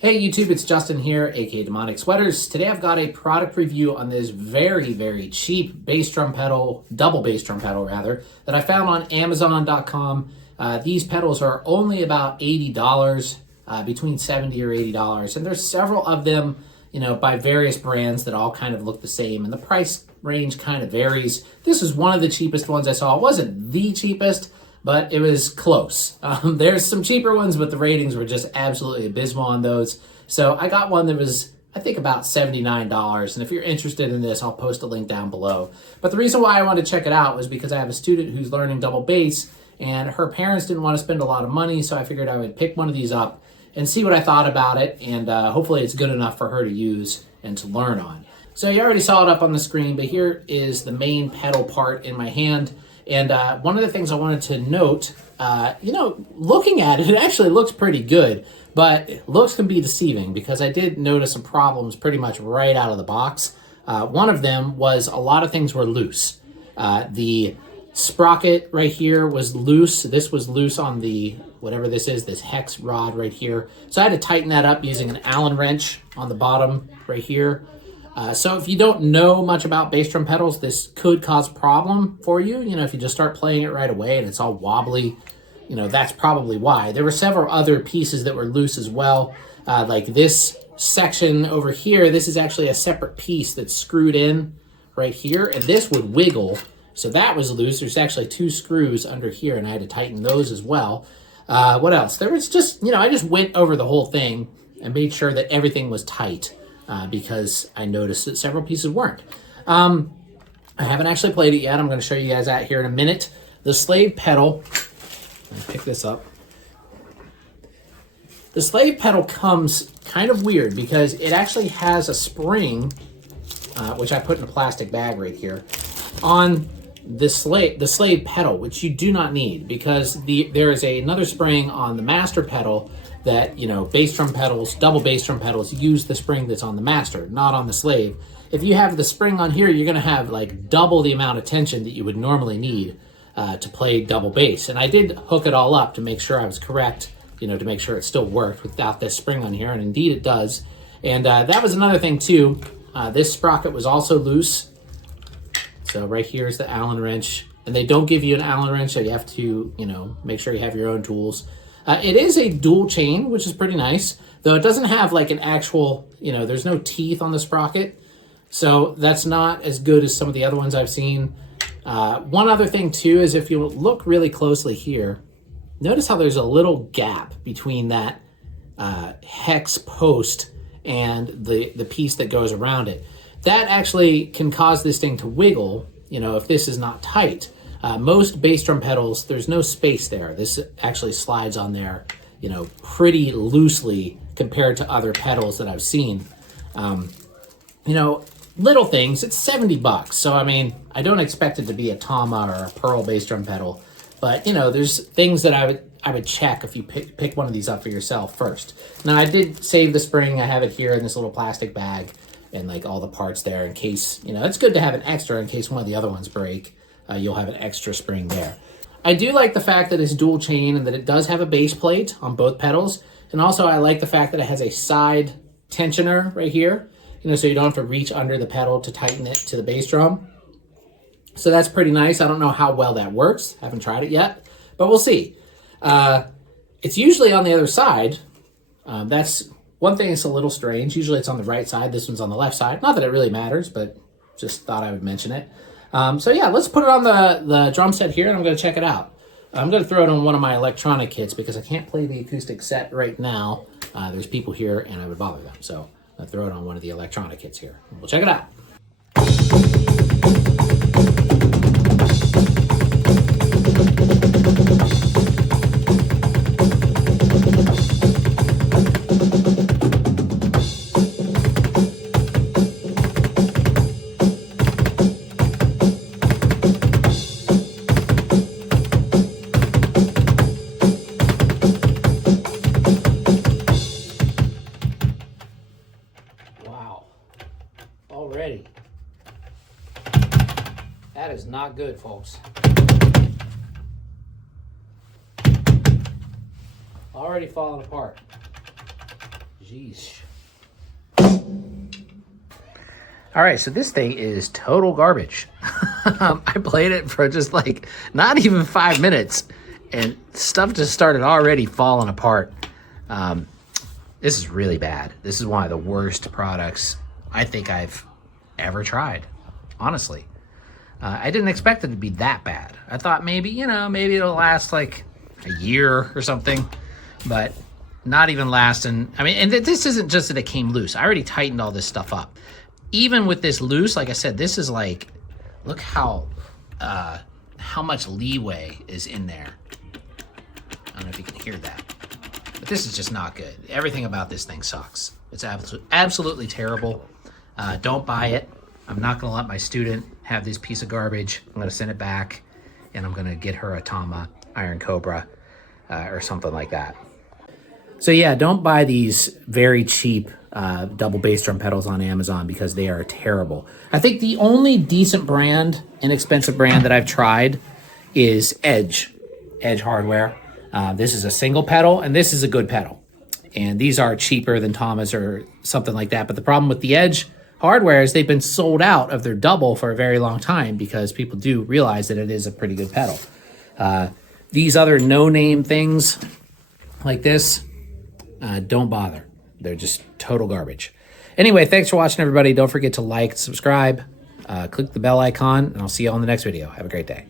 Hey YouTube, it's Justin here, aka Demonic Sweaters. Today I've got a product review on this very, very cheap bass drum pedal, double bass drum pedal rather, that I found on Amazon.com. These pedals are only about $80, between $70 or $80, and there's several of them, by various brands that all kind of look the same, and the price range kind of varies. This is one of the cheapest ones I saw. It wasn't the cheapest, but it was close. There's some cheaper ones, but the ratings were just absolutely abysmal on those. So I got one that was, I think, about $79. And if you're interested in this, I'll post a link down below. But the reason why I wanted to check it out was because I have a student who's learning double bass, and her parents didn't want to spend a lot of money, so I figured I would pick one of these up and see what I thought about it, and hopefully it's good enough for her to use and to learn on. So you already saw it up on the screen, but here is the main pedal part in my hand. And one of the things I wanted to note, looking at it, it actually looks pretty good, but looks can be deceiving because I did notice some problems pretty much right out of the box. One of them was a lot of things were loose. The sprocket right here was loose. This was loose on the, whatever this is, this hex rod right here. So I had to tighten that up using an Allen wrench on the bottom right here. So if you don't know much about bass drum pedals, this could cause a problem for you. If you just start playing it right away and it's all wobbly, that's probably why. There were several other pieces that were loose as well. Like this section over here, this is actually a separate piece that's screwed in right here, and this would wiggle. So that was loose. There's actually two screws under here, and I had to tighten those as well. What else? There was just, I just went over the whole thing and made sure that everything was tight. Because I noticed that several pieces weren't. I haven't actually played it yet. I'm going to show you guys that here in a minute. The slave pedal, let me pick this up. The slave pedal comes kind of weird because it actually has a spring, which I put in a plastic bag right here, on the slave pedal, which you do not need because there is another spring on the master pedal that, bass drum pedals, double bass drum pedals, use the spring that's on the master, not on the slave. If you have the spring on here, you're gonna have like double the amount of tension that you would normally need to play double bass. And I did hook it all up to make sure I was correct, to make sure it still worked without this spring on here, and indeed it does. And that was another thing too. This sprocket was also loose. So right here is the Allen wrench, and they don't give you an Allen wrench, so you have to, make sure you have your own tools. It is a dual chain, which is pretty nice, though it doesn't have like an actual, there's no teeth on the sprocket. So that's not as good as some of the other ones I've seen. One other thing too is if you look really closely here, notice how there's a little gap between that hex post and the piece that goes around it. That actually can cause this thing to wiggle, if this is not tight. Most bass drum pedals, there's no space there. This actually slides on there, pretty loosely compared to other pedals that I've seen. Little things, it's $70. So, I don't expect it to be a Tama or a Pearl bass drum pedal, but, there's things that I would check if you pick one of these up for yourself first. Now, I did save the spring. I have it here in this little plastic bag and like all the parts there in case, it's good to have an extra in case one of the other ones break. You'll have an extra spring there. I do like the fact that it's dual chain and that it does have a base plate on both pedals. And also I like the fact that it has a side tensioner right here, so you don't have to reach under the pedal to tighten it to the bass drum. So that's pretty nice. I don't know how well that works. Haven't tried it yet, but we'll see. It's usually on the other side. That's one thing that's a little strange. Usually it's on the right side. This one's on the left side. Not that it really matters, but just thought I would mention it. So yeah, let's put it on the drum set here and I'm going to check it out. I'm going to throw it on one of my electronic kits because I can't play the acoustic set right now. There's people here and I would bother them. So I'm going to throw it on one of the electronic kits here. We'll check it out. Already. That is not good, folks. Already falling apart. Jeez. All right, so this thing is total garbage. I played it for just like not even 5 minutes, and stuff just started already falling apart. This is really bad. This is one of the worst products I think I've ever tried, honestly. I didn't expect it to be that bad. I thought maybe, maybe it'll last like a year or something, but not even lasting. I mean, and this isn't just that it came loose. I already tightened all this stuff up. Even with this loose, like I said, this is like, look how much leeway is in there. I don't know if you can hear that, but this is just not good. Everything about this thing sucks. It's absolutely terrible. Don't buy it. I'm not gonna let my student have this piece of garbage. I'm gonna send it back, and I'm gonna get her a Tama Iron Cobra or something like that. So yeah, don't buy these very cheap double bass drum pedals on Amazon because they are terrible. I think the only decent brand, inexpensive brand that I've tried is Edge Hardware. This is a single pedal, and this is a good pedal. And these are cheaper than Tamas or something like that. But the problem with the Edge Hardware is they've been sold out of their double for a very long time because people do realize that it is a pretty good pedal. These other no-name things like this, don't bother. They're just total garbage. Anyway, thanks for watching, everybody. Don't forget to like, subscribe, click the bell icon, and I'll see you all in the next video. Have a great day.